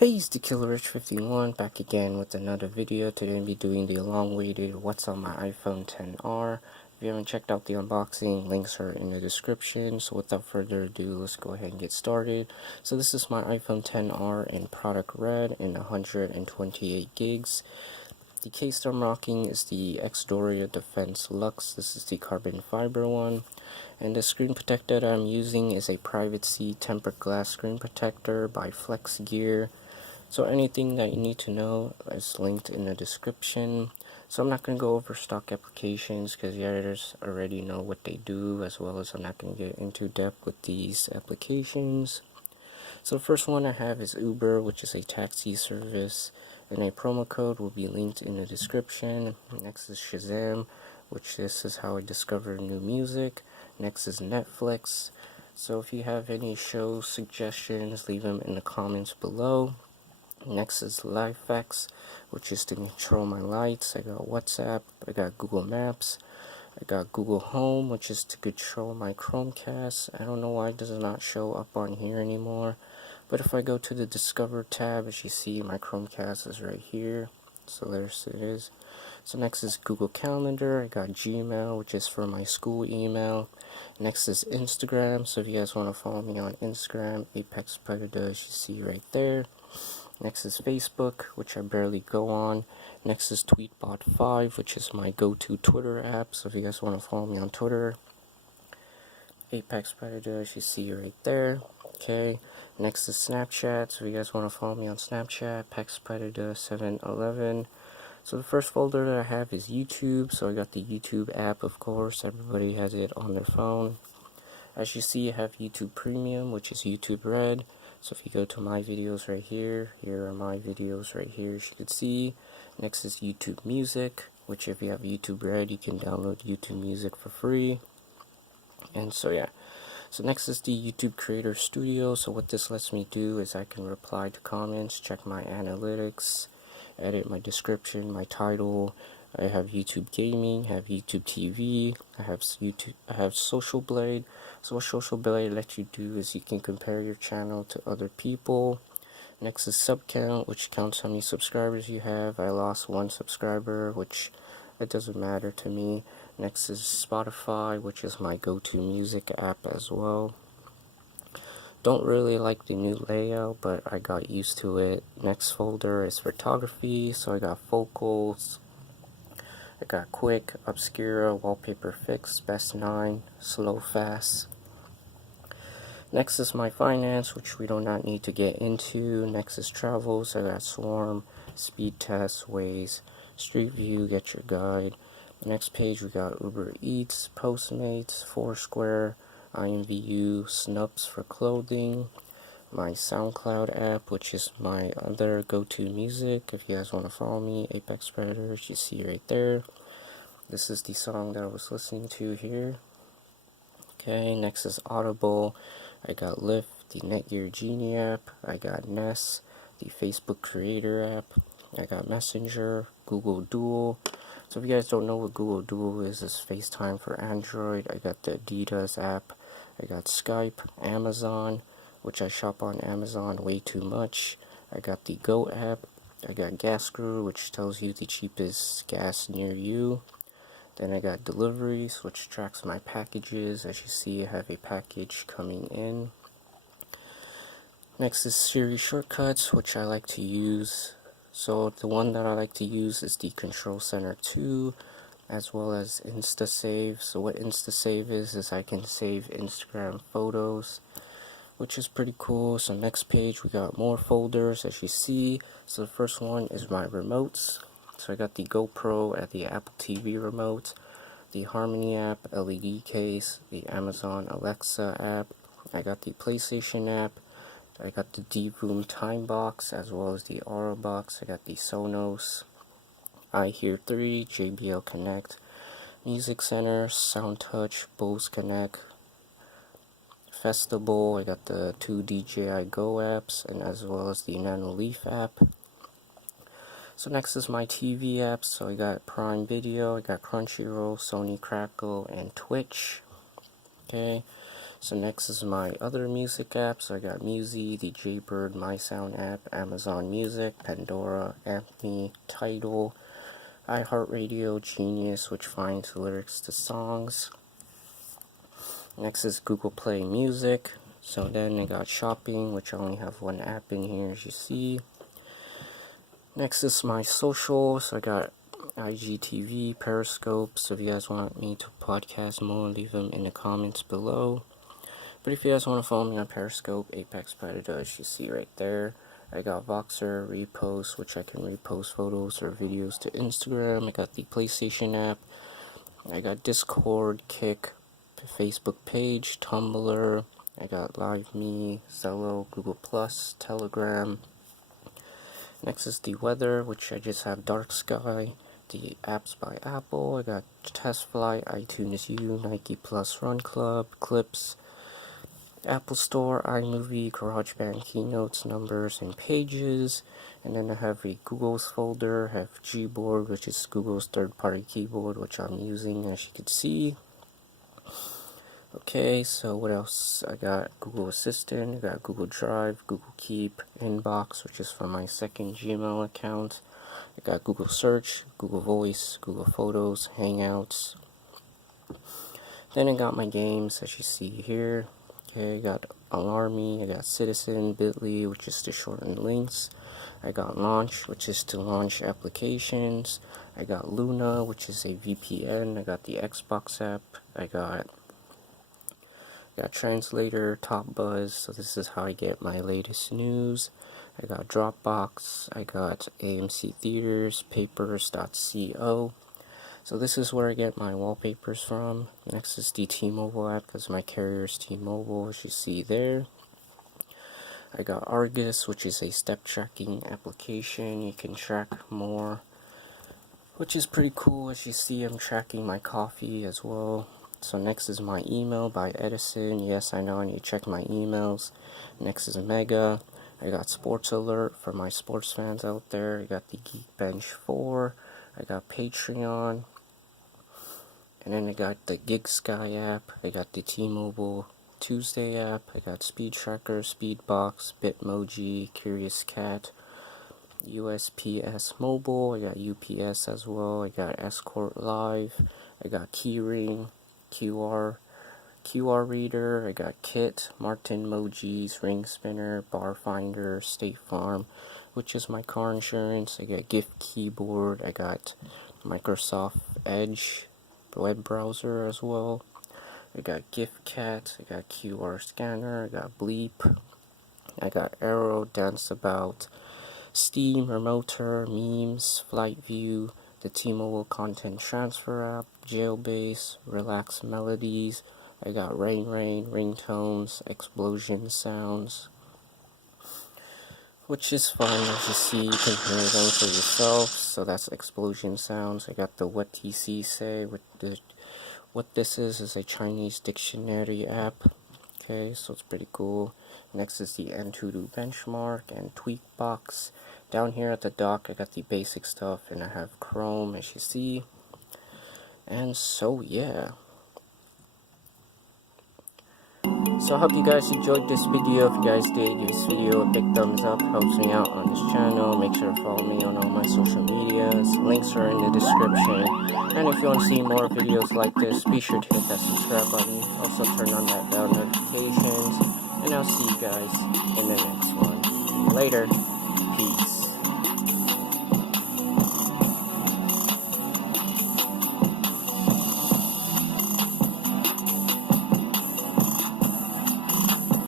Hey, it's the Killer Rich 51 back again with another video. Today I'll be doing the long-awaited What's on my iPhone XR. If you haven't checked out the unboxing, links are in the description. So without further ado, let's go ahead and get started. So this is my iPhone XR in product red in 128 gigs. The case I'm rocking is the Xdoria Defense Luxe. This is the carbon fiber one. And the screen protector that I'm using is a privacy tempered glass screen protector by Flex Gear. So anything that you need to know is linked in the description. So I'm not going to go over stock applications because the editors already know what they do, as well as I'm not going to get into depth with these applications. So the first one I have is Uber, which is a taxi service, and a promo code will be linked in the description. Next is Shazam, which this is how I discover new music. Next is Netflix. So if you have any show suggestions, leave them in the comments below. Next is LifeX, which is to control my lights. I got WhatsApp, I got Google Maps, I got Google Home, which is to control my Chromecast. I don't know why it does not show up on here anymore, but if I go to the Discover tab, as you see, my Chromecast is right here. So there it is. So next is Google Calendar. I got Gmail, which is for my school email. Next is Instagram. So if you guys want to follow me on Instagram, Apex Predator, as you see right there. Next is Facebook, which I barely go on. Next is Tweetbot 5, which is my go-to Twitter app. So if you guys want to follow me on Twitter, Apex Predator, as you see right there. Okay. Next is Snapchat. So if you guys want to follow me on Snapchat, Apex Predator 711. So the first folder that I have is YouTube. So I got the YouTube app, of course. Everybody has it on their phone. As you see, I have YouTube Premium, which is YouTube Red. So if you go to my videos right here, here are my videos right here, as you can see. Next is YouTube Music, which if you have YouTube Red, you can download YouTube Music for free. And so yeah. So next is the YouTube Creator Studio. So what this lets me do is I can reply to comments, check my analytics, edit my description, my title. I have YouTube Gaming, I have YouTube TV, I have Social Blade. So what Social Blade lets you do is you can compare your channel to other people. Next is Sub Count, which counts how many subscribers you have. I lost 1 subscriber, which it doesn't matter to me. Next is Spotify, which is my go-to music app as well. Don't really like the new layout, but I got used to it. Next folder is photography, so I got Focals, I got Quick, Obscura, Wallpaper Fix, Best 9, Slow Fast. Next is my finance, which we do not need to get into. Next is travels, I got Swarm, Speed Test, Waze, Street View, Get Your Guide. The next page we got Uber Eats, Postmates, Foursquare, IMVU, Snubs for clothing, my SoundCloud app, which is my other go-to music. If you guys want to follow me, Apex Predators, you see right there. This is the song that I was listening to here. Okay, next is Audible. I got Lyft, the Netgear Genie app. I got Nest, the Facebook Creator app. I got Messenger, Google Duo. So if you guys don't know what Google Duo is, it's FaceTime for Android. I got the Adidas app. I got Skype, Amazon, which I shop on Amazon way too much. I got the Go app. I got Gas Guru, which tells you the cheapest gas near you. Then I got Deliveries, which tracks my packages. As you see, I have a package coming in. Next is Siri Shortcuts, which I like to use. So the one that I like to use is the Control Center 2, as well as InstaSave. So what InstaSave is I can save Instagram photos, which is pretty cool. So next page we got more folders, as you see. So the first one is my remotes. So I got the GoPro at the Apple TV remote, the Harmony app, LED case, the Amazon Alexa app. I got the PlayStation app. I got the Deep Room Time Box, as well as the Aura Box. I got the Sonos, iHear 3, JBL Connect, Music Center, SoundTouch, Bose Connect, Festival. I got the 2 DJI Go apps, and as well as the Nano Leaf app. So next is my TV apps. So I got Prime Video, I got Crunchyroll, Sony Crackle, and Twitch. Okay. So next is my other music apps. So I got Musi, the Jaybird, My Sound app, Amazon Music, Pandora, Anthony, Tidal, iHeartRadio, Genius, which finds lyrics to songs. Next is Google Play Music. So then I got Shopping, which I only have one app in here, as you see. Next is my social. So I got IGTV, Periscope. So if you guys want me to podcast more, leave them in the comments below. But if you guys want to follow me on Periscope, Apex Predator, as you see right there. I got Voxer, Repost, which I can repost photos or videos to Instagram. I got the PlayStation app. I got Discord, Kick, Facebook page, Tumblr. I got LiveMe, Zello, Google+, Telegram. Next is the weather, which I just have Dark Sky. The apps by Apple. I got TestFlight, iTunes U, Nike Plus Run Club, Clips, Apple Store, iMovie, GarageBand, Keynotes, Numbers, and Pages. And then I have a Google's folder, I have Gboard, which is Google's third-party keyboard, which I'm using, as you can see. Okay, so what else? I got Google Assistant, I got Google Drive, Google Keep, Inbox, which is from my second Gmail account. I got Google Search, Google Voice, Google Photos, Hangouts. Then I got my games, as you see here. Okay, I got Alarmy, I got Citizen, Bitly, which is to shorten links. I got Launch, which is to launch applications. I got Luna, which is a VPN. I got the Xbox app. I got Translator, Top Buzz, so this is how I get my latest news. I got Dropbox, I got AMC Theaters, Papers.co. So this is where I get my wallpapers from. Next is the T-Mobile app, because my carrier is T-Mobile, as you see there. I got Argus, which is a step tracking application. You can track more, which is pretty cool. As you see, I'm tracking my coffee as well. So next is my email by Edison. Yes, I know I need to check my emails. Next is Mega. I got Sports Alert for my sports fans out there. I got the Geekbench 4. I got Patreon. And then I got the Gig Sky app. I got the T-Mobile Tuesday app. I got Speed Tracker, Speedbox, Bitmoji, Curious Cat, USPS Mobile. I got UPS as well. I got Escort Live. I got Keyring, QR Reader. I got Kit, Martin Mojis, Ring Spinner, Bar Finder, State Farm, which is my car insurance. I got Gift Keyboard. I got Microsoft Edge web browser as well. I got GiftCat. I got QR Scanner. I got Bleep. I got Arrow, Dance About, Steam, Remoter, Memes, Flight View, the T-Mobile Content Transfer app, Jailbase, Relax Melodies. I got Rain, Ringtones, Explosion Sounds, which is fun. As you see, you can hear them for yourself. So that's Explosion Sounds. I got the What TC Say. What this is a Chinese dictionary app. Okay, so it's pretty cool. Next is the Antutu Benchmark and Tweakbox. Down here at the dock, I got the basic stuff, and I have Chrome, as you see. And so, yeah. So I hope you guys enjoyed this video. If you guys did, give this video a big thumbs up. Helps me out on this channel. Make sure to follow me on all my social medias. Links are in the description. And if you want to see more videos like this, be sure to hit that subscribe button. Also turn on that bell notifications. And I'll see you guys in the next one. Later.